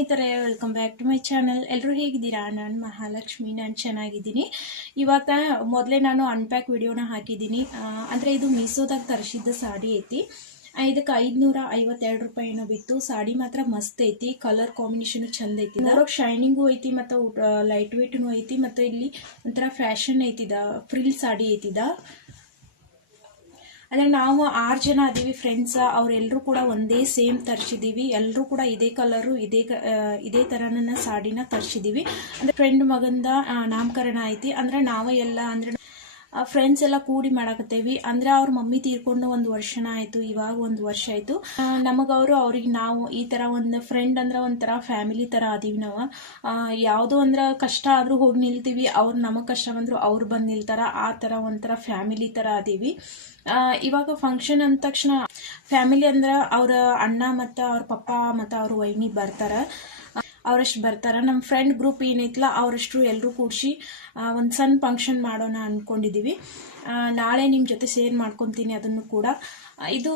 ಸ್ನೇಹಿತರೆ, welcome back to my channel. ಎಲ್ಲರೂ ಹೇಗಿದ್ದೀರಾ? ನಾನು ಮಹಾಲಕ್ಷ್ಮಿ, ನಾನು ಚೆನ್ನಾಗಿದ್ದೀನಿ. ಇವಾಗ ಮೊದಲೇ ನಾನು ಅನ್ಪ್ಯಾಕ್ ವಿಡಿಯೋನ ಹಾಕಿದ್ದೀನಿ. ಅಂದರೆ ಇದು ಮೀಸೋದಾಗ ತರಿಸಿದ್ದ ಸಾಡಿ ಐತಿ. ಇದಕ್ಕೆ 552 ರೂಪಾಯಿ ಏನೋ ಬಿತ್ತು. ಸಾಡಿ ಮಾತ್ರ ಮಸ್ತ್ ಐತಿ, ಕಲರ್ ಕಾಂಬಿನೇಷನ್ ಚಂದ ಐತಿ, ನೋಡೋಕೆ ಶೈನಿಂಗು ಐತಿ, ಮತ್ತು ಲೈಟ್ ವೇಟ್ನು ಐತಿ, ಮತ್ತು ಇಲ್ಲಿ ಒಂಥರ ಫ್ಯಾಷನ್ ಐತಿದ, ಫ್ರಿಲ್ ಸಾಡಿ ಐತಿದ. ಅಂದರೆ ನಾವು 6 ಜನ ಅದೀವಿ ಫ್ರೆಂಡ್ಸ್, ಅವರೆಲ್ಲರೂ ಕೂಡ ಒಂದೇ ಸೇಮ್ ತರಿಸಿದ್ದೀವಿ. ಎಲ್ಲರೂ ಕೂಡ ಇದೇ ಕಲರು ಇದೇ ಥರನ ಸಾಡಿನ ತರಿಸಿದ್ದೀವಿ. ಅಂದರೆ ಫ್ರೆಂಡ್ ಮಗಂದ ನಾಮಕರಣ ಐತಿ. ಅಂದರೆ ನಾವೇ ಎಲ್ಲ ಅಂದರೆ ಫ್ರೆಂಡ್ಸ್ ಎಲ್ಲ ಕೂಡಿ ಮಾಡಾಕತ್ತೇವಿ. ಅಂದ್ರೆ ಅವ್ರ ಮಮ್ಮಿ ತೀರ್ಕೊಂಡು 1 ವರ್ಷನ ಆಯ್ತು, ಇವಾಗ 1 ವರ್ಷ ಆಯ್ತು. ನಮಗವರು ಅವ್ರಿಗೆ ನಾವು ಈ ತರ ಒಂದು ಫ್ರೆಂಡ್ ಅಂದ್ರೆ ಒಂಥರ ಫ್ಯಾಮಿಲಿ ತರ ಅದೀವಿ ನಾವು. ಯಾವುದೋ ಅಂದ್ರೆ ಕಷ್ಟ ಆದ್ರೂ ಹೋಗಿ ನಿಲ್ತೀವಿ, ಅವ್ರು ನಮಗ್ ಕಷ್ಟ ಬಂದ್ರು ಅವ್ರು ಬಂದು ನಿಲ್ತಾರ. ಆ ತರ ಒಂಥರ ಫ್ಯಾಮಿಲಿ ತರ ಅದೀವಿ. ಇವಾಗ ಫಂಕ್ಷನ್ ಅಂದ ತಕ್ಷಣ ಫ್ಯಾಮಿಲಿ ಅಂದ್ರೆ ಅವ್ರ ಅಣ್ಣ ಮತ್ತು ಅವ್ರ ಪಪ್ಪ ಮತ್ತು ಅವ್ರ ವೈನಿ ಬರ್ತಾರ. ಅವರಷ್ಟು ಬರ್ತಾರ. ನಮ್ಮ ಫ್ರೆಂಡ್ ಗ್ರೂಪ್ ಏನೈತಲ್ಲ ಅವರಷ್ಟು ಎಲ್ಲರೂ ಕೂಡಿಸಿ ಒಂದು ಸಣ್ಣ ಫಂಕ್ಷನ್ ಮಾಡೋಣ ಅಂದ್ಕೊಂಡಿದ್ದೀವಿ. ನಾಳೆ ನಿಮ್ಮ ಜೊತೆ ಶೇರ್ ಮಾಡ್ಕೊತೀನಿ ಅದನ್ನು ಕೂಡ. ಇದು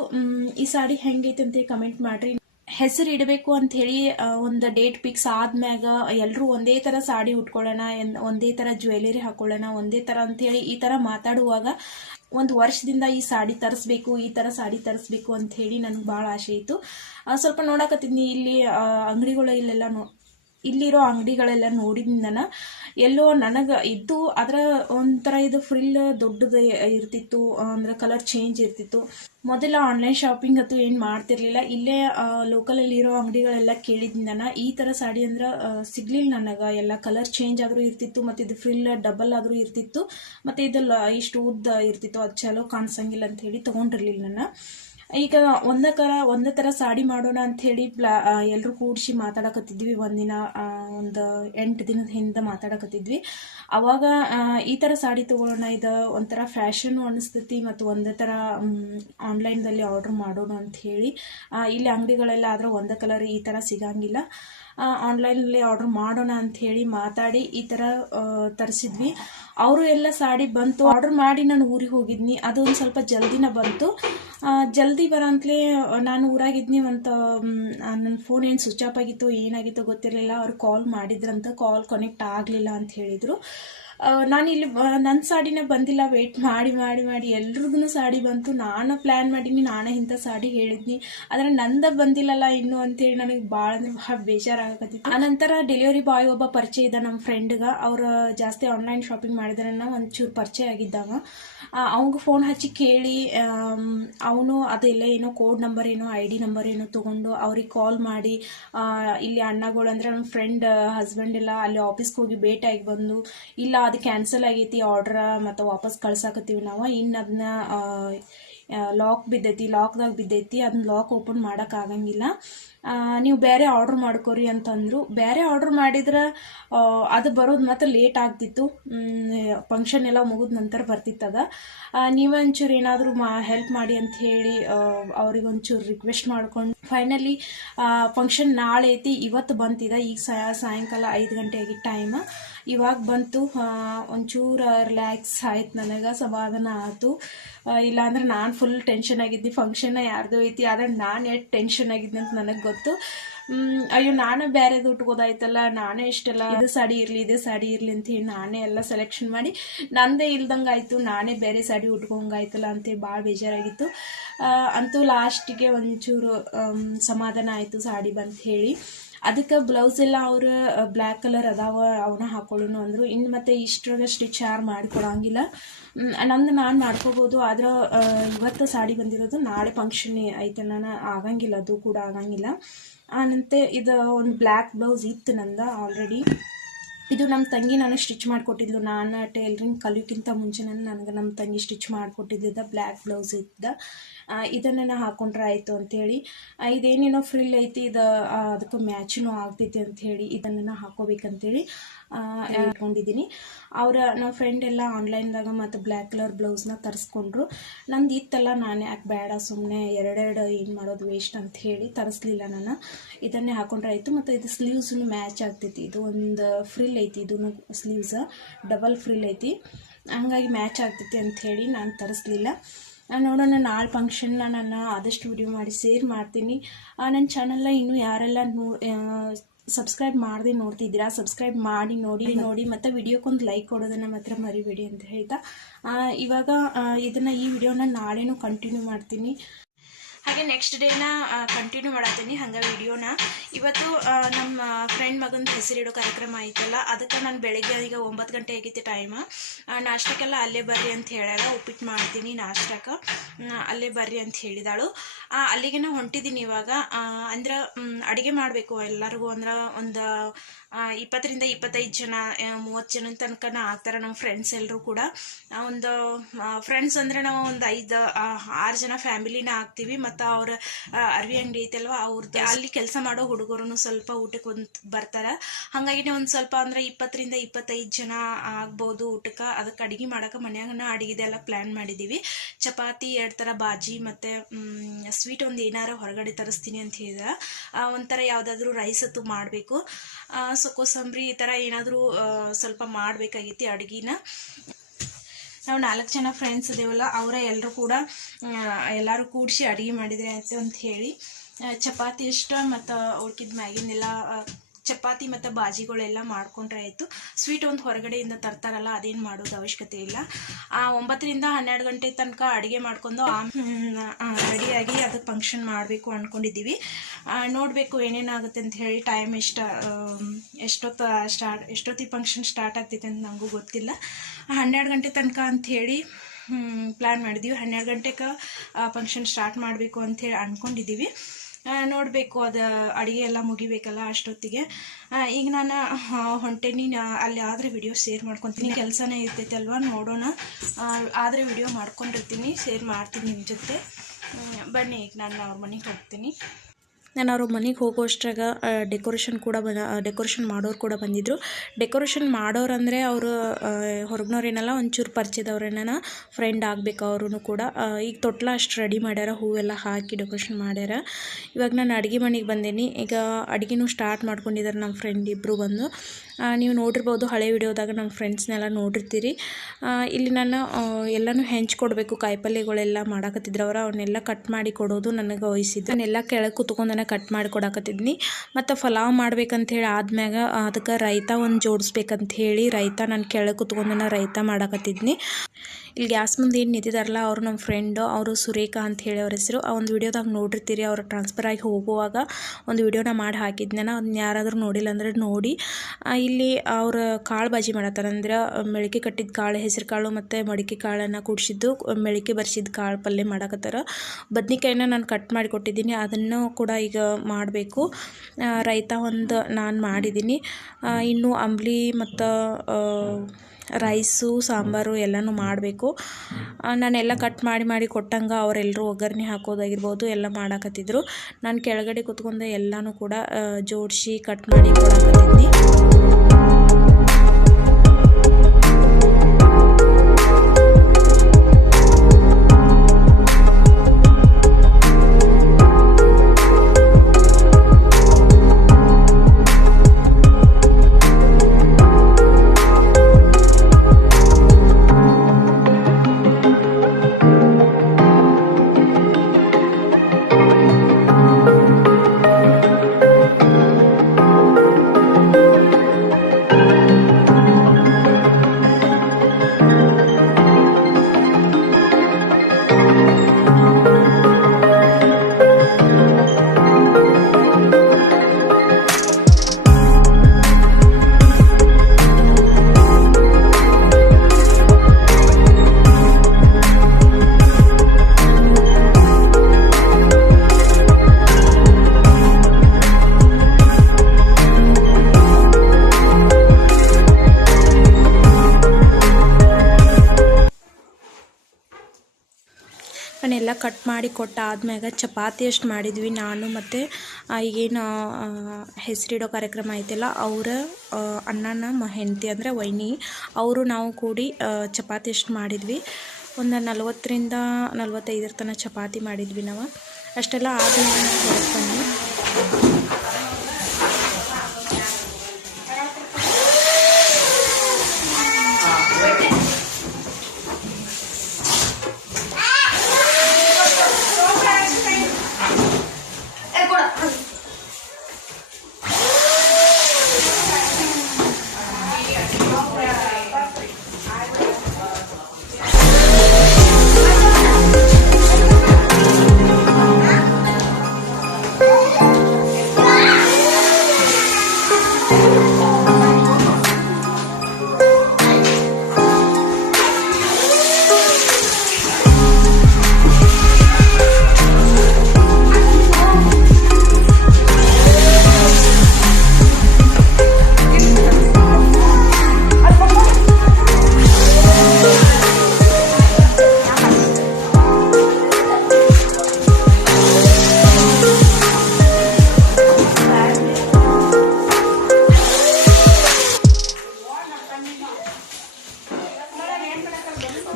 ಈ ಸಾಡಿ ಹೆಂಗೈತೆ ಅಂತ ಕಮೆಂಟ್ ಮಾಡ್ರಿ. ಹೆಸರು ಇಡಬೇಕು ಅಂತ ಹೇಳಿ ಒಂದು ಡೇಟ್ ಫಿಕ್ಸ್ ಆದ್ಮ್ಯಾಗ ಎಲ್ಲರೂ ಒಂದೇ ಥರ ಸಾಡಿ ಉಟ್ಕೊಳ್ಳೋಣ, ಒಂದೇ ಥರ ಜ್ಯುವೆಲರಿ ಹಾಕೊಳ್ಳೋಣ, ಒಂದೇ ಥರ ಅಂತ ಹೇಳಿ ಈ ಥರ ಮಾತಾಡುವಾಗ 1 ವರ್ಷದಿಂದ ಈ ಸಾಡಿ ತರಿಸ್ಬೇಕು, ಈ ಥರ ಸಾಡಿ ತರಿಸ್ಬೇಕು ಅಂತ ಹೇಳಿ ನನಗೆ ಭಾಳ ಆಸೆ ಇತ್ತು. ಸ್ವಲ್ಪ ನೋಡಕತ್ತಿದ್ನಿ ಇಲ್ಲಿ ಅಂಗಡಿಗಳು ಇಲ್ಲಿರೋ ಅಂಗಡಿಗಳೆಲ್ಲ ನೋಡಿದ್ನ ಎಲ್ಲೋ ನನಗೆ ಇದ್ದು ಅದರ ಒಂಥರ ಇದು ಫ್ರಿಲ್ ದೊಡ್ಡದು ಇರ್ತಿತ್ತು, ಅಂದ್ರೆ ಕಲರ್ ಚೇಂಜ್ ಇರ್ತಿತ್ತು. ಮೊದಲ ಆನ್ಲೈನ್ ಶಾಪಿಂಗ್ ಅಂತೂ ಏನು ಮಾಡ್ತಿರ್ಲಿಲ್ಲ. ಇಲ್ಲೇ ಲೋಕಲಲ್ಲಿ ಇರೋ ಅಂಗಡಿಗಳೆಲ್ಲ ಕೇಳಿದ್ನ ಈ ಥರ ಸಾಡಿ ಅಂದ್ರೆ ಸಿಗ್ಲಿಲ್ಲ ನನಗೆ. ಎಲ್ಲ ಕಲರ್ ಚೇಂಜ್ ಆದರೂ ಇರ್ತಿತ್ತು, ಮತ್ತು ಇದು ಫ್ರಿಲ್ ಡಬಲ್ ಆದರೂ ಇರ್ತಿತ್ತು, ಮತ್ತು ಇದು ಇಷ್ಟು ಉದ್ದ ಇರ್ತಿತ್ತು. ಅದು ಚಲೋ ಕಾಣಿಸಂಗಿಲ್ಲ ಅಂತ ಹೇಳಿ ತೊಗೊಂಡಿರ್ಲಿಲ್ಲ ನಾನು. ಈಗ ಒಂದೇ ಥರ ಸಾಡಿ ಮಾಡೋಣ ಅಂತ ಹೇಳಿ ಎಲ್ಲರೂ ಕೂಡಿಸಿ ಮಾತಾಡಕತ್ತಿದ್ವಿ. ಒಂದಿನ ಒಂದು 8 ದಿನದ ಹಿಂದೆ ಮಾತಾಡಕತ್ತಿದ್ವಿ. ಅವಾಗ ಈ ಥರ ಸಾಡಿ ತೊಗೊಳ್ಳೋಣ, ಇದು ಒಂಥರ ಫ್ಯಾಷನ್ ಅನಿಸ್ತೈತಿ, ಮತ್ತು ಒಂದೇ ಥರ ಆನ್ಲೈನ್ದಲ್ಲಿ ಆರ್ಡ್ರ್ ಮಾಡೋಣ ಅಂತ ಹೇಳಿ. ಇಲ್ಲಿ ಅಂಗಡಿಗಳೆಲ್ಲ ಆದ್ರೆ ಒಂದೇ ಕಲರ್ ಈ ಥರ ಸಿಗಂಗಿಲ್ಲ, ಆನ್ಲೈನಲ್ಲಿ ಆರ್ಡ್ರ್ ಮಾಡೋಣ ಅಂತ ಹೇಳಿ ಮಾತಾಡಿ ಈ ಥರ ತರಿಸಿದ್ವಿ. ಅವರು ಎಲ್ಲ ಸಾಡಿ ಬಂತು. ಆರ್ಡ್ರ್ ಮಾಡಿ ನಾನು ಊರಿಗೆ ಹೋಗಿದ್ನಿ, ಅದೊಂದು ಸ್ವಲ್ಪ ಜಲ್ದಿನ ಬಂತು. ಜಲ್ದಿ ಬರೋಂತಲೇ ನಾನು ಊರಾಗಿದ್ನಿ. ನನ್ನ ಫೋನ್ ಏನು ಸ್ವಿಚ್ ಆಫ್ ಆಗಿತ್ತು, ಏನಾಗಿತ್ತೋ ಗೊತ್ತಿರಲಿಲ್ಲ. ಅವ್ರು ಕಾಲ್ ಮಾಡಿದ್ರಂತ, ಕಾಲ್ ಕನೆಕ್ಟ್ ಆಗಲಿಲ್ಲ ಅಂತ ಹೇಳಿದರು. ನಾನು ಇಲ್ಲಿ ನನ್ನ ಸಾಡಿನ ಬಂದಿಲ್ಲ, ವೆಯ್ಟ್ ಮಾಡಿ ಮಾಡಿ ಮಾಡಿ ಎಲ್ರಿಗೂ ಸಾಡಿ ಬಂತು. ನಾನು ಪ್ಲ್ಯಾನ್ ಮಾಡೀನಿ, ನಾನೇ ಇಂಥ ಸಾಡಿ ಹೇಳಿದ್ನಿ, ಆದರೆ ನಂದ ಬಂದಿಲ್ಲಲ್ಲ ಇನ್ನೂ ಅಂತೇಳಿ ನನಗೆ ಭಾಳ ಅಂದ್ರೆ ಭಾಳ ಬೇಜಾರಾಗತ್ತಿತ್ತು. ಆನಂತರ ಡೆಲಿವರಿ ಬಾಯ್ ಒಬ್ಬ ಪರಿಚಯ ಇದ್ದ ನಮ್ಮ ಫ್ರೆಂಡ್ಗೆ. ಅವ್ರು ಜಾಸ್ತಿ ಆನ್ಲೈನ್ ಶಾಪಿಂಗ್ ಮಾಡಿದ್ರನ್ನ ಒಂಚೂರು ಪರಿಚಯ ಆಗಿದ್ದಾವ. ಅವ್ನಿಗೆ ಫೋನ್ ಹಚ್ಚಿ ಕೇಳಿ ಅವನು ಅದೆಲ್ಲ ಏನೋ ಕೋಡ್ ನಂಬರ್ ಏನೋ ID ನಂಬರ್ ಏನೋ ತೊಗೊಂಡು ಅವ್ರಿಗೆ ಕಾಲ್ ಮಾಡಿ, ಇಲ್ಲಿ ಅಣ್ಣಗಳು ಅಂದರೆ ನಮ್ಮ ಫ್ರೆಂಡ್ ಹಸ್ಬೆಂಡ್ ಎಲ್ಲ ಅಲ್ಲಿ ಆಫೀಸ್ಗೆ ಹೋಗಿ ಭೇಟಿಯಾಗಿ ಬಂದು, ಇಲ್ಲ ಅದು ಕ್ಯಾನ್ಸಲ್ ಆಗೈತಿ ಆರ್ಡ್ರ, ಮತ್ತು ವಾಪಸ್ ಕಳ್ಸಾಕತ್ತೀವಿ ನಾವು, ಇನ್ನು ಅದನ್ನ ಲಾಕ್ದಾಗ ಬಿದ್ದೈತಿ, ಅದನ್ನ ಲಾಕ್ ಓಪನ್ ಮಾಡೋಕ್ಕಾಗಂಗಿಲ್ಲ, ನೀವು ಬೇರೆ ಆರ್ಡ್ರ್ ಮಾಡ್ಕೋರಿ ಅಂತಂದರು. ಬೇರೆ ಆರ್ಡ್ರ್ ಮಾಡಿದ್ರೆ ಅದು ಬರೋದು ಮತ್ತೆ ಲೇಟ್ ಆಗ್ತಿತ್ತು. ಫಂಕ್ಷನ್ ಎಲ್ಲ ಮುಗಿದ ನಂತರ ಬರ್ತಿತ್ತದ. ನೀವೇ ಒಂಚೂರು ಏನಾದರೂ ಹೆಲ್ಪ್ ಮಾಡಿ ಅಂತ ಹೇಳಿ ಅವ್ರಿಗೆ ಒಂಚೂರು ರಿಕ್ವೆಸ್ಟ್ ಮಾಡ್ಕೊಂಡು ಫೈನಲಿ ಫಂಕ್ಷನ್ ನಾಳೆ ಐತಿ, ಇವತ್ತು ಬಂತಿದೆ. ಈಗ ಸಾಯಂಕಾಲ 5 ಗಂಟೆ ಆಗಿತ್ತು ಟೈಮ್, ಇವಾಗ ಬಂತು. ಒಂಚೂರು ರಿಲ್ಯಾಕ್ಸ್ ಆಯ್ತು, ನನಗೆ ಸಮಾಧಾನ ಆಯಿತು. ಇಲ್ಲಾಂದ್ರೆ ನಾನು ಫುಲ್ ಟೆನ್ಷನ್ ಆಗಿದ್ದೆ. ಫಂಕ್ಷನ್ ಯಾರ್ದು ಐತಿ, ಆದರೆ ನಾನು ಎಷ್ಟು ಟೆನ್ಷನ್ ಆಗಿದ್ದೆ ಅಂತ ನನಗೆ ಗೊತ್ತು. ಅಯ್ಯೋ ನಾನೇ ಬೇರೆದು ಉಟ್ಕೋದಾಯ್ತಲ್ಲ, ನಾನೇ ಇಷ್ಟೆಲ್ಲ ಇದು ಸಾಡಿ ಇರಲಿ ಅಂತ ಹೇಳಿ ನಾನೇ ಎಲ್ಲ ಸೆಲೆಕ್ಷನ್ ಮಾಡಿ ನಂದೇ ಇಲ್ದಂಗೆ ಆಯಿತು, ನಾನೇ ಬೇರೆ ಸಾಡಿ ಉಟ್ಕೊಂಗಾಯ್ತಲ್ಲ ಅಂತೇಳಿ ಭಾಳ ಬೇಜಾರಾಗಿತ್ತು. ಅಂತೂ ಲಾಸ್ಟಿಗೆ ಒಂಚೂರು ಸಮಾಧಾನ ಆಯಿತು ಸಾಡಿ ಬಂತ ಹೇಳಿ. ಅದಕ್ಕೆ ಬ್ಲೌಸ್ ಎಲ್ಲ ಅವರು ಬ್ಲ್ಯಾಕ್ ಕಲರ್ ಅದಾವ, ಅವನ್ನ ಹಾಕೊಳ್ಳೋನು ಅಂದರು. ಇನ್ನು ಮತ್ತೆ ಇಷ್ಟರಾಗ ಸ್ಟಿಚ್ ಯಾರು ಮಾಡಿಕೊಡಂಗಿಲ್ಲ, ನಂದು ನಾನು ಮಾಡ್ಕೋಬೋದು. ಆದ್ರೆ ಇವತ್ತು ಸಾಡಿ ಬಂದಿರೋದು, ನಾಳೆ ಫಂಕ್ಷನ್ ಐತೆ, ನಾನು ಆಗಂಗಿಲ್ಲ, ಅದು ಕೂಡ ಆಗಂಗಿಲ್ಲ. ಆನಂತೆ ಇದು ಒಂದು ಬ್ಲ್ಯಾಕ್ ಬ್ಲೌಸ್ ಇತ್ತು ನಂದು ಆಲ್ರೆಡಿ. ಇದು ನಮ್ಮ ತಂಗಿ ನಾನು ಸ್ಟಿಚ್ ಮಾಡಿಕೊಟ್ಟಿದ್ಲು. ನಾನು ಟೈಲರಿಂಗ್ ಕಲಿಯೋಕ್ಕಿಂತ ಮುಂಚೆ ನನಗೆ ನಮ್ಮ ತಂಗಿ ಸ್ಟಿಚ್ ಮಾಡಿಕೊಟ್ಟಿದ್ದ ಬ್ಲ್ಯಾಕ್ ಬ್ಲೌಸ್ ಇದ್ದ. ಇದನ್ನು ಹಾಕೊಂಡ್ರೆ ಆಯಿತು ಅಂಥೇಳಿ. ಇದೇನೇನೋ ಫ್ರಿಲ್ ಐತಿ, ಇದು ಅದಕ್ಕೆ ಮ್ಯಾಚೂ ಆಗ್ತೈತಿ ಅಂಥೇಳಿ ಇದನ್ನು ಹಾಕೋಬೇಕಂತೇಳಿ ಇಟ್ಕೊಂಡಿದ್ದೀನಿ. ನಮ್ಮ ಫ್ರೆಂಡ್ ಎಲ್ಲ ಆನ್ಲೈನ್ದಾಗ ಮತ್ತು ಬ್ಲ್ಯಾಕ್ ಕಲರ್ ಬ್ಲೌಸ್ನ ತರಿಸ್ಕೊಂಡ್ರು. ನಂದು ಇತ್ತಲ್ಲ, ನಾನು ಯಾಕೆ ಬೇಡ ಸುಮ್ಮನೆ ಎರಡೆರಡು ಏನು ಮಾಡೋದು ವೇಸ್ಟ್ ಅಂತ ಹೇಳಿ ತರಿಸ್ಲಿಲ್ಲ ನಾನು. ಇದನ್ನೇ ಹಾಕೊಂಡ್ರೆ ಆಯಿತು. ಮತ್ತು ಇದು ಸ್ಲೀವ್ಸನ್ನು ಮ್ಯಾಚ್ ಆಗ್ತೈತಿ. ಇದು ಒಂದು ಫ್ರಿಲ್ ಐತಿ, ಇದೂ ಸ್ಲೀವ್ಸ್ ಡಬಲ್ ಫ್ರಿಲ್ ಐತಿ, ಹಂಗಾಗಿ ಮ್ಯಾಚ್ ಆಗ್ತೈತಿ ಅಂಥೇಳಿ ನಾನು ತರಿಸ್ಲಿಲ್ಲ. ನೋಡೋಣ, ನಾಳೆ ಫಂಕ್ಷನ್ನ ನಾನು ಆದಷ್ಟು ವಿಡಿಯೋ ಮಾಡಿ ಶೇರ್ ಮಾಡ್ತೀನಿ. ನನ್ನ ಚಾನಲ್ನ ಇನ್ನೂ ಯಾರೆಲ್ಲ ಸಬ್ಸ್ಕ್ರೈಬ್ ಮಾಡದೆ ನೋಡ್ತಿದ್ದೀರಾ, ಸಬ್ಸ್ಕ್ರೈಬ್ ಮಾಡಿ ನೋಡಿ ಮತ್ತು ವಿಡಿಯೋಕ್ಕೊಂದು ಲೈಕ್ ಕೊಡೋದನ್ನು ಮಾತ್ರ ಮರಿಬೇಡಿ ಅಂತ ಹೇಳ್ತಾ ಇವಾಗ ಈ ವಿಡಿಯೋನ ನಾಳೆನೂ ಕಂಟಿನ್ಯೂ ಮಾಡ್ತೀನಿ. ಹಾಗೆ ನೆಕ್ಸ್ಟ್ ಡೇನ ಕಂಟಿನ್ಯೂ ಮಾಡತ್ತೀನಿ ಹಂಗೆ ವಿಡಿಯೋನ. ಇವತ್ತು ನಮ್ಮ ಫ್ರೆಂಡ್ ಮಗನ ಹೆಸರಿಡೋ ಕಾರ್ಯಕ್ರಮ ಆಯ್ತಲ್ಲ, ಅದಕ್ಕೆ ನಾನು ಬೆಳಗ್ಗೆ ಈಗ 9 ಗಂಟೆ ಆಗಿತ್ತು ಟೈಮ್. ನಾಷ್ಟಕ್ಕೆಲ್ಲ ಅಲ್ಲೇ ಬರ್ರಿ ಅಂತ ಹೇಳ್ಯಾರ, ಉಪ್ಪಿಟ್ಟು ಮಾಡ್ತೀನಿ ನಾಷ್ಟಕ್ಕೆ, ಅಲ್ಲೇ ಬರ್ರಿ ಅಂತ ಹೇಳಿದಾಳು. ಅಲ್ಲಿಗೆ ನಾವು ಹೊಂಟಿದ್ದೀನಿ ಇವಾಗ. ಅಂದ್ರೆ ಅಡುಗೆ ಮಾಡಬೇಕು ಎಲ್ಲರಿಗೂ, ಅಂದ್ರೆ ಒಂದು 20 ರಿಂದ 25 ಜನ 30 ಜನ ತನಕ ಆಗ್ತಾರೆ ನಮ್ಮ ಫ್ರೆಂಡ್ಸ್ ಎಲ್ಲರೂ ಕೂಡ. ಒಂದು ಫ್ರೆಂಡ್ಸ್ ಅಂದರೆ ನಾವು ಒಂದು 5-6 ಜನ ಫ್ಯಾಮಿಲಿನ ಆಗ್ತೀವಿ. ಮತ್ತು ಅವ್ರ ಅರ್ವಿ ಅಂಗಡಿ ಐತಲ್ವ, ಅವ್ರದ್ದು ಅಲ್ಲಿ ಕೆಲಸ ಮಾಡೋ ಹುಡುಗರು ಸ್ವಲ್ಪ ಊಟಕ್ಕೆ ಬರ್ತಾರೆ. ಹಾಗಾಗಿ ಒಂದು ಸ್ವಲ್ಪ ಅಂದರೆ 20 ರಿಂದ 25 ಜನ ಆಗ್ಬೋದು ಊಟಕ್ಕೆ. ಅದಕ್ಕೆ ಅಡುಗೆ ಮಾಡೋಕೆ ಮನ್ಯಾಗನ ಅಡುಗೆದೆಲ್ಲ ಪ್ಲ್ಯಾನ್ ಮಾಡಿದ್ದೀವಿ. ಚಪಾತಿ 2 ಥರ ಬಾಜಿ ಮತ್ತು ಸ್ವೀಟ್ ಒಂದು ಏನಾರು ಹೊರಗಡೆ ತರಿಸ್ತೀನಿ ಅಂತ ಹೇಳಿದ್ರೆ, ಒಂಥರ ಯಾವುದಾದ್ರೂ ರೈಸ್ ಅಂತೂ ಮಾಡಬೇಕು. ಕೋಸಂಬರಿ ಈ ಥರ ಏನಾದರೂ ಸ್ವಲ್ಪ ಮಾಡಬೇಕಾಗೈತಿ ಅಡುಗೆನ. ನಾವು 4 ಜನ ಫ್ರೆಂಡ್ಸ್ ಇದೇವಲ್ಲ, ಅವರ ಎಲ್ಲರೂ ಕೂಡಿಸಿ ಅಡುಗೆ ಮಾಡಿದರೆ ಆಯ್ತು ಅಂತ ಹೇಳಿ ಚಪಾತಿ ಇಷ್ಟ ಮತ್ತು ಉಳ್ಕಿದ ಮ್ಯಾಗಿನೆಲ್ಲ ಚಪಾತಿ ಮತ್ತು ಬಾಜಿಗಳೆಲ್ಲ ಮಾಡ್ಕೊಂಡ್ರೆ ಆಯಿತು. ಸ್ವೀಟ್ ಒಂದು ಹೊರಗಡೆಯಿಂದ ತರ್ತಾರಲ್ಲ, ಅದೇನು ಮಾಡೋದು ಅವಶ್ಯಕತೆ ಇಲ್ಲ. 9 ರಿಂದ 12 ಗಂಟೆ ತನಕ ಅಡುಗೆ ಮಾಡ್ಕೊಂಡು ರೆಡಿಯಾಗಿ ಅದಕ್ಕೆ ಫಂಕ್ಷನ್ ಮಾಡಬೇಕು ಅಂದ್ಕೊಂಡಿದ್ದೀವಿ. ನೋಡಬೇಕು ಏನೇನಾಗುತ್ತೆ ಅಂತ ಹೇಳಿ. ಟೈಮ್ ಎಷ್ಟೊತ್ತಿಗೆ ಫಂಕ್ಷನ್ ಸ್ಟಾರ್ಟ್ ಆಗ್ತೈತೆ ಅಂತ ನನಗೂ ಗೊತ್ತಿಲ್ಲ. 12 ಗಂಟೆ ತನಕ ಅಂಥೇಳಿ ಪ್ಲ್ಯಾನ್ ಮಾಡಿದ್ದೀವಿ. 12 ಗಂಟೆಗೆ ಫಂಕ್ಷನ್ ಸ್ಟಾರ್ಟ್ ಮಾಡಬೇಕು ಅಂಥೇಳಿ ಅಂದ್ಕೊಂಡಿದ್ದೀವಿ. ನೋಡಬೇಕು, ಅದು ಅಡುಗೆ ಎಲ್ಲ ಮುಗಿಬೇಕಲ್ಲ ಅಷ್ಟೊತ್ತಿಗೆ. ಈಗ ನಾನು ಹೊಂಟೇನಿ, ಅಲ್ಲಿ ಆದರೆ ವಿಡಿಯೋ ಶೇರ್ ಮಾಡ್ಕೊತೀನಿ. ಕೆಲಸನೇ ಇರ್ತೈತೆ ಅಲ್ವಾ, ನೋಡೋಣ. ಆದರೆ ವಿಡಿಯೋ ಮಾಡ್ಕೊಂಡಿರ್ತೀನಿ, ಶೇರ್ ಮಾಡ್ತೀನಿ ನಿಮ್ಮ ಜೊತೆ. ಬನ್ನಿ, ಈಗ ನಾನು ಅವ್ರ ಮನೆಗೆ ಹೋಗ್ತೀನಿ. ನಾನು ಅವ್ರ ಮನೆಗೆ ಹೋಗೋಷ್ಟ್ರಾಗ ಡೆಕೋರೇಷನ್ ಮಾಡೋರು ಕೂಡ ಬಂದಿದ್ದರು. ಡೆಕೋರೇಷನ್ ಮಾಡೋರಂದರೆ ಅವರು ಹೊರಗಿನವ್ರೇನಲ್ಲ, ಒಂಚೂರು ಪರಿಚಯದವ್ರೇನ ಫ್ರೆಂಡ್ ಆಗಬೇಕು ಅವರು ಕೂಡ. ಈಗ ತೊಟ್ಲ ಅಷ್ಟು ರೆಡಿ ಮಾಡ್ಯಾರ, ಹೂವೆಲ್ಲ ಹಾಕಿ ಡೆಕೋರೇಷನ್ ಮಾಡ್ಯಾರ. ಇವಾಗ ನಾನು ಅಡುಗೆ ಮನೆಗೆ ಬಂದೇನಿ. ಈಗ ಅಡುಗೆನೂ ಸ್ಟಾರ್ಟ್ ಮಾಡ್ಕೊಂಡಿದ್ದಾರೆ ನಮ್ಮ ಫ್ರೆಂಡ್ ಇಬ್ಬರು ಬಂದು. ನೀವು ನೋಡಿರ್ಬೋದು ಹಳೆ ವಿಡಿಯೋದಾಗ ನಮ್ಮ ಫ್ರೆಂಡ್ಸ್ನೆಲ್ಲ ನೋಡಿರ್ತೀರಿ. ಇಲ್ಲಿ ನಾನು ಎಲ್ಲನೂ ಹೆಂಚ್ಕೊಡ್ಬೇಕು. ಕಾಯಿಪಲ್ಯಗಳೆಲ್ಲ ಮಾಡಾಕತ್ತಿದ್ರು ಅವನ್ನೆಲ್ಲ ಕಟ್ ಮಾಡಿ ಕೊಡೋದು ನನಗೆ ವಹಿಸಿದ್ದು. ನಾನೆಲ್ಲ ಕೆಳಗೆ ಕುತ್ಕೊಂಡನ ಕಟ್ ಮಾಡಿ ಕೊಡಾಕತ್ತಿದ್ನಿ. ಮತ್ತು ಪಲಾವ್ ಮಾಡ್ಬೇಕಂಥೇಳಿ ಆದ್ಮ್ಯಾಗ ಅದಕ್ಕೆ ರೈತ ಒಂದು ಜೋಡಿಸ್ಬೇಕಂತ ಹೇಳಿ ನಾನು ಕೆಳಗೆ ಕುತ್ಕೊಂಡನ ರೈತ ಮಾಡಾಕತ್ತಿದ್ನಿ. ಇಲ್ಲಿ ಗ್ಯಾಸ್ ಮುಂದೆ ಏನು ನಿಂತಿದ್ದಾರಲ್ಲ, ಅವರು ನಮ್ಮ ಫ್ರೆಂಡು, ಅವರು ಸುರೇಖಾ ಅಂತ ಹೇಳಿ ಅವ್ರ ಹೆಸರು. ಆ ಒಂದು ವಿಡಿಯೋದಾಗ ನೋಡಿರ್ತೀರಿ. ಅವರು ಟ್ರಾನ್ಸ್ಫರ್ ಆಗಿ ಹೋಗುವಾಗ ಒಂದು ವಿಡಿಯೋನ ಮಾಡಿ ಹಾಕಿದ್ದೆ. ಅದನ್ನ ಯಾರಾದರೂ ನೋಡಿಲ್ಲ ಅಂದರೆ ನೋಡಿ. ಇಲ್ಲಿ ಅವ್ರ ಕಾಳು ಬಾಜಿ ಮಾಡತ್ತಾರೆ. ಅಂದ್ರೆ ಮೆಳಿಕೆ ಕಟ್ಟಿದ ಕಾಳು, ಹೆಸರು ಕಾಳು ಮತ್ತು ಮಡಿಕೆ ಕಾಳನ್ನು ಕೂಡಿಸಿದ್ದು ಮೆಳಿಕೆ ಬರ್ಸಿದ ಕಾಳು ಪಲ್ಯ ಮಾಡಕತ್ತಾರ. ಬದ್ನಿಕಾಯಿನ ನಾನು ಕಟ್ ಮಾಡಿ ಕೊಟ್ಟಿದ್ದೀನಿ, ಅದನ್ನು ಕೂಡ ಈಗ ಮಾಡಬೇಕು. ರೈತ ಒಂದು ನಾನು ಮಾಡಿದ್ದೀನಿ. ಇನ್ನು ಅಂಬ್ಲಿ ಮತ್ತು ರೈಸು ಸಾಂಬಾರು ಎಲ್ಲನೂ ಮಾಡಬೇಕು. ನಾನೆಲ್ಲ ಕಟ್ ಮಾಡಿ ಕೊಟ್ಟಂಗೆ ಅವರೆಲ್ಲರೂ ಒಗ್ಗರಣೆ ಹಾಕೋದಾಗಿರ್ಬೋದು ಎಲ್ಲ ಮಾಡಾಕತ್ತಿದ್ರು. ನಾನು ಕೆಳಗಡೆ ಕೂತ್ಕೊಂಡು ಎಲ್ಲನೂ ಕೂಡ ಜೋಡಿಸಿ ಕಟ್ ಮಾಡಿ ಕೊಡಾಕತ್ತಿದ್ನಿ. ನಾನೆಲ್ಲ ಕಟ್ ಮಾಡಿ ಕೊಟ್ಟಾದ್ಮ್ಯಾಗ ಚಪಾತಿ ಅಷ್ಟು ಮಾಡಿದ್ವಿ ನಾನು ಮತ್ತು ಈಗೇನು ಹೆಸರಿಡೋ ಕಾರ್ಯಕ್ರಮ ಐತಲ್ಲ ಅವರ ಅಣ್ಣನ ಹೆಂಡತಿ ಅಂದರೆ ವೈನಿ ಅವರು ನಾವು ಕೂಡಿ ಚಪಾತಿ ಅಷ್ಟು ಮಾಡಿದ್ವಿ. ಒಂದು 40 ರಿಂದ 45 ತನಕ ಚಪಾತಿ ಮಾಡಿದ್ವಿ ನಾವು. ಅಷ್ಟೆಲ್ಲ ಆದ್ಮೇಲೆ ಹೊರಗೆ ಬಂದು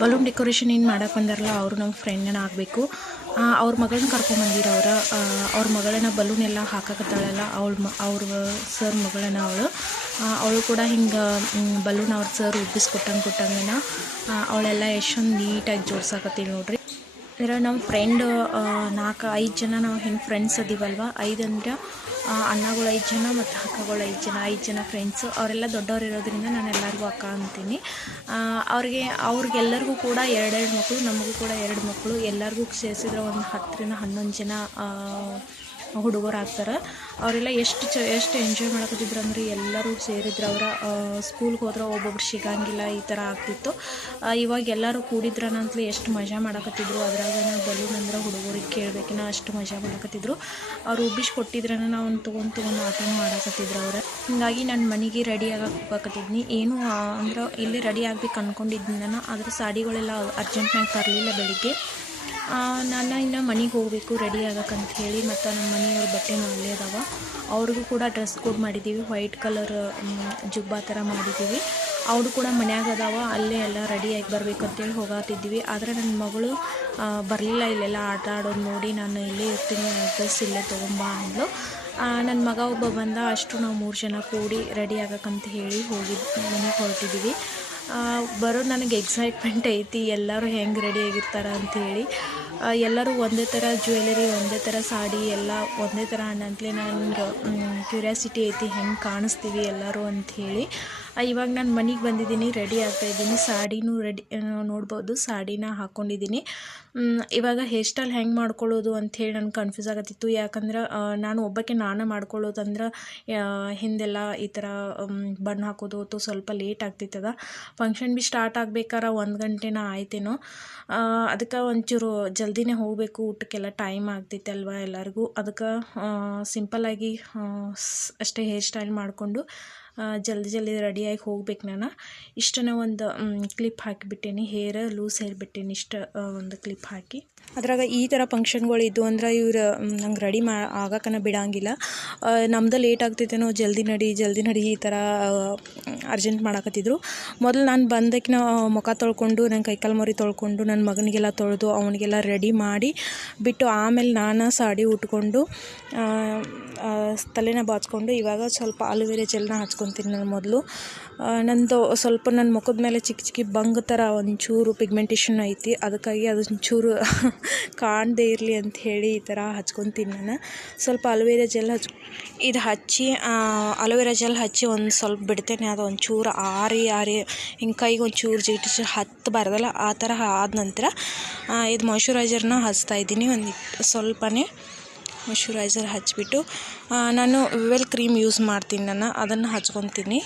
ಬಲೂನ್ ಡೆಕೋರೇಷನ್ ಏನು ಮಾಡಕ್ಕೆ ಬಂದಾರಲ್ಲ ಅವರು ನಮ್ಮ ಫ್ರೆಂಡನ್ನ ಆಗಬೇಕು. ಅವ್ರ ಮಗಳನ್ನ ಕರ್ಕೊಂಬಂದಿರ ಅವ್ರ ಮಗಳನ್ನ ಬಲೂನ್ ಎಲ್ಲ ಹಾಕಕತ್ತಾಳಲ್ಲ ಅವ್ರ ಸರ್ ಮಗಳನ್ನ ಅವಳು ಕೂಡ ಹಿಂಗೆ ಬಲೂನ್ ಅವ್ರ ಸರ್ ಕೊಟ್ಟಂಗನ ಅವಳೆಲ್ಲ ಎಷ್ಟೊಂದು ನೀಟಾಗಿ ಜೋಡ್ಸಾಕತ್ತೀವಿ ನೋಡ್ರಿ. ಅಂದ್ರೆ ನಮ್ಮ ಫ್ರೆಂಡ್ 4-5 ಜನ ನಾವು ಹೆಂಗೆ ಫ್ರೆಂಡ್ಸ್ ಅದೀವಲ್ವ, 5 ಅಂದರೆ ಅಣ್ಣಗಳು 5 ಜನ ಮತ್ತು ಅಕ್ಕಗಳು 5 ಜನ ಫ್ರೆಂಡ್ಸು. ಅವರೆಲ್ಲ ದೊಡ್ಡವ್ರು ಇರೋದ್ರಿಂದ ನಾನು ಎಲ್ಲರಿಗೂ ಅಕ್ಕ ಅಂತೀನಿ. ಅವ್ರಿಗೆಲ್ಲರಿಗೂ ಕೂಡ 2 ಮಕ್ಕಳು, ನಮಗೂ ಕೂಡ 2 ಮಕ್ಕಳು. ಎಲ್ಲರಿಗೂ ಸೇರಿಸಿದ್ರೆ ಒಂದು 10-11 ಜನ ಹುಡುಗರು ಆಗ್ತಾರೆ. ಅವರೆಲ್ಲ ಎಷ್ಟು ಎಂಜಾಯ್ ಮಾಡಕತ್ತಿದ್ರು ಅಂದರೆ ಎಲ್ಲರೂ ಸೇರಿದ್ರು. ಸ್ಕೂಲ್ಗೆ ಹೋದ್ರೆ ಒಬ್ಬೊಬ್ರು ಸಿಗಂಗಿಲ್ಲ, ಈ ಥರ ಆಗ್ತಿತ್ತು. ಇವಾಗ ಎಲ್ಲರೂ ಕೂಡಿದ್ರನಂತಲೇ ಎಷ್ಟು ಮಜಾ ಮಾಡಕತ್ತಿದ್ರು. ಅದ್ರಾಗ ಬಲೂನ್ ಅಂದ್ರೆ ಹುಡುಗರಿಗೆ ಕೇಳಬೇಕಿನ ಅಷ್ಟು ಮಜಾ ಮಾಡಕತ್ತಿದ್ರು. ಅವ್ರು ಕೊಟ್ಟಿದ್ರನ ನಾವು ತೊಗೊಂಡು ಆಟನೂ ಆಡಕತ್ತಿದ್ರು ಹೀಗಾಗಿ ನಾನು ಮನೆಗೆ ರೆಡಿ ಆಗಕ್ಕೆ ಹೋಗಕತ್ತಿದ್ನಿ. ಏನು ಅಂದ್ರೆ ಇಲ್ಲಿ ರೆಡಿ ಆಗ್ಬೇಕು ಅಂದ್ಕೊಂಡಿದ್ದೀನಿ ನಾನು. ಆದರೆ ಸಾಡಿಗಳೆಲ್ಲ ಅರ್ಜೆಂಟ್ನಾಗ ತರಲಿಲ್ಲ ಬೆಳಿಗ್ಗೆ. ನಾನು ಇನ್ನು ಮನೆಗೆ ಹೋಗಬೇಕು ರೆಡಿ ಆಗಕ್ಕಂತ ಹೇಳಿ. ಮತ್ತು ನಮ್ಮ ಮನೆಯವ್ರ ಬಟ್ಟೆನೂ ಅಲ್ಲೇ ಅದಾವ. ಅವ್ರಿಗೂ ಕೂಡ ಡ್ರೆಸ್ ಕೋಡ್ ಮಾಡಿದ್ದೀವಿ, ವೈಟ್ ಕಲರ್ ಜುಬ್ಬಾ ಥರ ಮಾಡಿದ್ದೀವಿ. ಅವರು ಕೂಡ ಮನ್ಯಾಗ ಅದಾವ, ಅಲ್ಲೇ ಎಲ್ಲ ರೆಡಿಯಾಗಿ ಬರ್ಬೇಕಂತೇಳಿ ಹೋಗತ್ತಿದ್ವಿ. ಆದರೆ ನನ್ನ ಮಗಳು ಬರಲಿಲ್ಲ. ಇಲ್ಲೆಲ್ಲ ಆಟ ಆಡೋದು ನೋಡಿ ನಾನು ಇಲ್ಲೇ ಇರ್ತೀನಿ, ಡ್ರೆಸ್ ಇಲ್ಲೇ ತೊಗೊಂಬಾ ಅಂದ್ಲು. ನನ್ನ ಮಗ ಒಬ್ಬ ಬಂದ. ಅಷ್ಟು ನಾವು 3 ಜನ ಕೂಡಿ ರೆಡಿ ಆಗಕ್ಕಂತ ಹೇಳಿ ಮನೆಗೆ ಹೊರಟಿದ್ದೀವಿ. ಬರೋದು ನನಗೆ ಎಕ್ಸೈಟ್ಮೆಂಟ್ ಐತಿ, ಎಲ್ಲರೂ ಹೆಂಗೆ ರೆಡಿಯಾಗಿರ್ತಾರೆ ಅಂಥೇಳಿ. ಎಲ್ಲರೂ ಒಂದೇ ಥರ ಜ್ಯುವೆಲರಿ, ಒಂದೇ ಥರ ಸಾಡಿ, ಎಲ್ಲ ಒಂದೇ ಥರ ಅನ್ನಂತಲೇ ನನಗೆ ಕ್ಯೂರಿಯಾಸಿಟಿ ಐತಿ, ಹೆಂಗೆ ಕಾಣಿಸ್ತೀವಿ ಎಲ್ಲರೂ ಅಂಥೇಳಿ. ಇವಾಗ ನಾನು ಮನೆಗೆ ಬಂದಿದ್ದೀನಿ, ರೆಡಿ ಆಗ್ತಾಯಿದ್ದೀನಿ. ಸಾಡಿನೂ ನೋಡ್ಬೋದು, ಸಾಡಿನ ಹಾಕ್ಕೊಂಡಿದ್ದೀನಿ. ಇವಾಗ ಹೇರ್ ಸ್ಟೈಲ್ ಹೆಂಗೆ ಮಾಡ್ಕೊಳ್ಳೋದು ಅಂಥೇಳಿ ನನಗೆ ಕನ್ಫ್ಯೂಸ್ ಆಗತ್ತಿತ್ತು. ಯಾಕಂದ್ರೆ ನಾನು ಒಬ್ಬಕ್ಕೆ ಮಾಡ್ಕೊಳ್ಳೋದಂದ್ರೆ ಹಿಂದೆಲ್ಲ ಈ ಥರ ಬಣ್ಣ ಹಾಕೋದು ಅಥವಾ ಸ್ವಲ್ಪ ಲೇಟ್ ಆಗ್ತಿತ್ತದ. ಫಂಕ್ಷನ್ ಭೀ ಸ್ಟಾರ್ಟ್ ಆಗ್ಬೇಕಾರೆ 1 ಗಂಟೆನ ಆಯ್ತೇನೋ. ಅದಕ್ಕೆ ಒಂಚೂರು ಜಲ್ದಿನೇ ಹೋಗಬೇಕು, ಊಟಕ್ಕೆಲ್ಲ ಟೈಮ್ ಆಗ್ತೈತಲ್ವ ಎಲ್ಲರಿಗೂ. ಅದಕ್ಕೆ ಸಿಂಪಲ್ಲಾಗಿ ಅಷ್ಟೇ ಹೇರ್ ಸ್ಟೈಲ್ ಮಾಡಿಕೊಂಡು ಜಲ್ದಿ ರೆಡಿಯಾಗಿ ಹೋಗ್ಬೇಕು. ನಾನು ಇಷ್ಟನ್ನು ಒಂದು ಕ್ಲಿಪ್ ಹಾಕಿಬಿಟ್ಟೇನಿ, ಲೂಸ್ ಹೇರ್ ಬಿಟ್ಟೇನಿ, ಒಂದು ಕ್ಲಿಪ್ ಹಾಕಿ. ಅದ್ರಾಗ ಈ ಥರ ಫಂಕ್ಷನ್ಗಳು ಇದ್ದು ಅಂದ್ರೆ ಇವ್ರು ನಂಗೆ ರೆಡಿ ಆಗಕ್ಕನ ಬಿಡಂಗಿಲ್ಲ. ನಮ್ದು ಲೇಟ್ ಆಗ್ತೈತೇನೋ, ಜಲ್ದಿ ನಡಿ ಈ ಥರ ಅರ್ಜೆಂಟ್ ಮಾಡಕತ್ತಿದ್ರು. ಮೊದಲು ನಾನು ಬಂದಕ್ಕೆ ಮುಖ ತೊಳ್ಕೊಂಡು, ನನ್ನ ಕೈಕಾಲು ಮೊರೆ ತೊಳ್ಕೊಂಡು, ನನ್ನ ಮಗನಿಗೆಲ್ಲ ತೊಳೆದು ಅವನಿಗೆಲ್ಲ ರೆಡಿ ಮಾಡಿ ಬಿಟ್ಟು ಆಮೇಲೆ ನಾನು ಸಾಡಿ ಉಟ್ಕೊಂಡು ತಲೆನ ಬಾಚ್ಕೊಂಡು ಇವಾಗ ಸ್ವಲ್ಪ ಆಲೋವೆರಾ ಜೆಲ್ನ ಹಚ್ಕೊತೀನಿ. ನಾನು ಮೊದಲು ನಂದು ಸ್ವಲ್ಪ ನನ್ನ ಮುಖದ ಮೇಲೆ ಚಿಕ್ಕ ಬಂಗ್ ಥರ ಒಂಚೂರು ಪಿಗ್ಮೆಂಟೇಷನ್ ಐತಿ, ಅದಕ್ಕಾಗಿ ಅದೊಂಚೂರು ಕಾಣದೇ ಇರಲಿ ಅಂಥೇಳಿ ಈ ಥರ ಹಚ್ಕೊತೀನಿ. ನಾನು ಸ್ವಲ್ಪ ಆಲೋವೆರಾ ಜೆಲ್ ಆಲೋವೆರಾ ಜೆಲ್ ಹಚ್ಚಿ ಒಂದು ಸ್ವಲ್ಪ ಬಿಡ್ತೇನೆ. ಅದು ಒಂಚೂರು ಆರಿ ಹಿಂಗೆ ಕೈಗೆ ಒಂಚೂರು ಜಿಗಿಟಿ ಹತ್ತಬಾರ್ದಲ್ಲ, ಆ ಥರ ಆದ ನಂತರ ಇದು ಮಾಯ್ಶ್ಚರೈಸರ್ನ ಹಚ್ತಾಯಿದ್ದೀನಿ. ಸ್ವಲ್ಪನೇ ಮಾಯ್ಶ್ಚರೈಸರ್ ಹಚ್ಚಿಬಿಟ್ಟು ನಾನು ವಿವೆಲ್ ಕ್ರೀಮ್ ಯೂಸ್ ಮಾಡ್ತೀನಿ. ನಾನು ಅದನ್ನು ಹಚ್ಕೊತೀನಿ.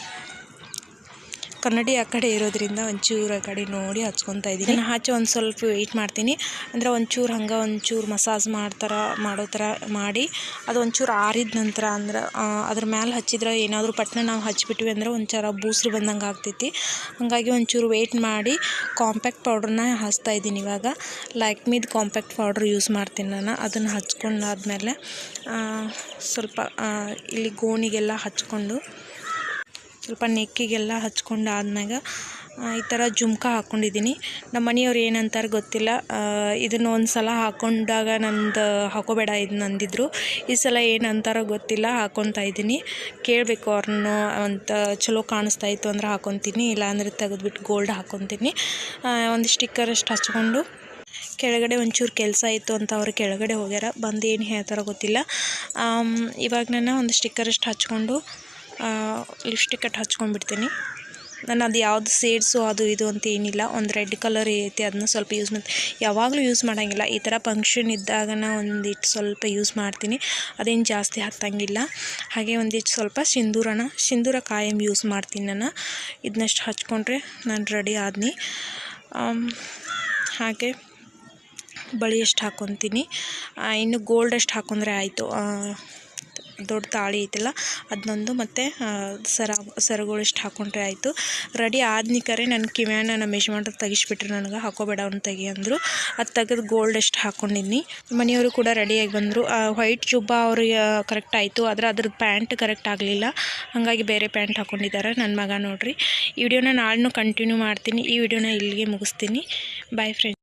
ಕನ್ನಡಿ ಆ ಕಡೆ ಇರೋದ್ರಿಂದ ಒಂಚೂರು ಆ ಕಡೆ ನೋಡಿ ಹಚ್ಕೊತಾ ಇದ್ದೀನಿ. ಹಚ್ಚಿ ಒಂದು ಸ್ವಲ್ಪ ವೆಯ್ಟ್ ಮಾಡ್ತೀನಿ. ಅಂದರೆ ಒಂಚೂರು ಮಸಾಜ್ ಮಾಡೋ ಥರ ಮಾಡಿ ಅದು ಒಂಚೂರು ಆರಿದ ನಂತರ ಅಂದ್ರೆ ಅದ್ರ ಮೇಲೆ ಹಚ್ಚಿದ್ರೆ ಏನಾದರೂ ಪಟ್ನ ನಾವು ಹಚ್ಚಿಬಿಟ್ವಿ ಅಂದ್ರೆ ಒಂಚೂರು ಬೂಸ್ರು ಬಂದಂಗೆ ಆಗ್ತೈತಿ. ಹಾಗಾಗಿ ಒಂಚೂರು ವೆಯ್ಟ್ ಮಾಡಿ ಕಾಂಪ್ಯಾಕ್ಟ್ ಪೌಡ್ರನ್ನ ಹಚ್ತಾ ಇದ್ದೀನಿ. ಇವಾಗ ಲ್ಯಾಕ್ಮಿದು ಕಾಂಪ್ಯಾಕ್ಟ್ ಪೌಡ್ರ್ ಯೂಸ್ ಮಾಡ್ತೀನಿ ನಾನು. ಅದನ್ನು ಹಚ್ಕೊಂಡಾದ್ಮೇಲೆ ಸ್ವಲ್ಪ ಇಲ್ಲಿ ಗೋಣಿಗೆಲ್ಲ ಹಚ್ಕೊಂಡು, ಸ್ವಲ್ಪ ನೆಕ್ಕಿಗೆಲ್ಲ ಹಚ್ಕೊಂಡು ಆದ್ಮ್ಯಾಗ ಈ ಥರ ಜುಮ್ಕ ಹಾಕ್ಕೊಂಡಿದ್ದೀನಿ. ನಮ್ಮ ಮನೆಯವ್ರು ಏನಂತಾರೆ ಗೊತ್ತಿಲ್ಲ, ಇದನ್ನು ಒಂದು ಸಲ ಹಾಕ್ಕೊಂಡಾಗ ಹಾಕೋಬೇಡ ಇದನ್ನ ಅಂದಿದ್ರು. ಈ ಸಲ ಏನಂತಾರೋ ಗೊತ್ತಿಲ್ಲ, ಹಾಕ್ಕೊತಾ ಇದ್ದೀನಿ. ಕೇಳಬೇಕು ಅವ್ರನ್ನೂ ಅಂತ. ಚಲೋ ಕಾಣಿಸ್ತಾ ಇತ್ತು ಅಂದ್ರೆ ಹಾಕ್ಕೊತೀನಿ, ಇಲ್ಲಾಂದರೆ ತೆಗೆದ್ಬಿಟ್ಟು ಗೋಲ್ಡ್ ಹಾಕ್ಕೊತೀನಿ. ಒಂದು ಸ್ಟಿಕ್ಕರ್ ಅಷ್ಟು ಹಚ್ಕೊಂಡು ಕೆಳಗಡೆ ಒಂಚೂರು ಕೆಲಸ ಇತ್ತು ಅಂತ ಅವರು ಕೆಳಗಡೆ ಹೋಗ್ಯಾರ, ಬಂದು ಏನು ಹೇಳ್ತಾರೋ ಗೊತ್ತಿಲ್ಲ. ಇವಾಗ ನಾನು ಒಂದು ಸ್ಟಿಕ್ಕರ್ ಅಷ್ಟು ಹಚ್ಕೊಂಡು ಲಿಪ್ಸ್ಟಿಕ್ ಹಚ್ಕೊಂಡ್ಬಿಡ್ತೀನಿ. ನಾನು ಅದು ಯಾವುದು ಶೇಡ್ಸು ಅದು ಇದು ಅಂತ ಏನಿಲ್ಲ, ಒಂದು ರೆಡ್ ಕಲರ್ ಐತೆ ಅದನ್ನ ಸ್ವಲ್ಪ ಯೂಸ್ ಮಾಡ್ತೀನಿ. ಯಾವಾಗಲೂ ಯೂಸ್ ಮಾಡೋಂಗಿಲ್ಲ, ಈ ಥರ ಫಂಕ್ಷನ್ ಇದ್ದಾಗನ ಒಂದಿಟ್ಟು ಸ್ವಲ್ಪ ಯೂಸ್ ಮಾಡ್ತೀನಿ, ಅದೇನು ಜಾಸ್ತಿ ಹತ್ತಂಗಿಲ್ಲ. ಹಾಗೆ ಒಂದಿಷ್ಟು ಸ್ವಲ್ಪ ಸಿಂಧೂರ ಕಾಯಂ ಯೂಸ್ ಮಾಡ್ತೀನಿ ನಾನು. ಇದನ್ನಷ್ಟು ಹಚ್ಕೊಂಡ್ರೆ ನಾನು ರೆಡಿ ಆದ್ನಿ. ಹಾಗೆ ಬಳಿ ಎಷ್ಟು ಹಾಕ್ಕೊತೀನಿ, ಇನ್ನು ಗೋಲ್ಡ್ ಅಷ್ಟು ಹಾಕ್ಕೊಂಡ್ರೆ ಆಯಿತು. ದೊಡ್ಡ ತಾಳಿ ಐತಿಲ್ಲ ಅದನ್ನೊಂದು ಮತ್ತು ಸರಗಳು ಇಷ್ಟು ಹಾಕ್ಕೊಂಡ್ರೆ ಆಯಿತು. ರೆಡಿ ಆದ್ನಿಕರೆ ನನ್ನ ಕಿವ್ಯಾನ ನಮ್ಮ ಮೆಜರ್ಮೆಂಟ್ ತೆಗಿಸ್ಬಿಟ್ರು, ನನಗೆ ಹಾಕೋಬೇಡ ಅವ್ನು ತೆಗಿ ಅಂದರು. ಅದು ತೆಗೆದು ಗೋಲ್ಡ್ ಎಷ್ಟು ಹಾಕ್ಕೊಂಡಿನಿ. ಮನೆಯವರು ಕೂಡ ರೆಡಿಯಾಗಿ ಬಂದರು. ವೈಟ್ ಜುಬ್ಬ ಅವ್ರಿಗೆ ಕರೆಕ್ಟ್ ಆಯಿತು, ಆದರೆ ಅದ್ರದ್ದು ಪ್ಯಾಂಟ್ ಕರೆಕ್ಟ್ ಆಗಲಿಲ್ಲ, ಹಾಗಾಗಿ ಬೇರೆ ಪ್ಯಾಂಟ್ ಹಾಕ್ಕೊಂಡಿದ್ದಾರೆ ನನ್ನ ಮಗ. ನೋಡಿರಿ, ಈ ವಿಡಿಯೋನ ನಾಳೆನೂ ಕಂಟಿನ್ಯೂ ಮಾಡ್ತೀನಿ. ಈ ವಿಡಿಯೋನ ಇಲ್ಲಿಗೆ ಮುಗಿಸ್ತೀನಿ. Bye friends.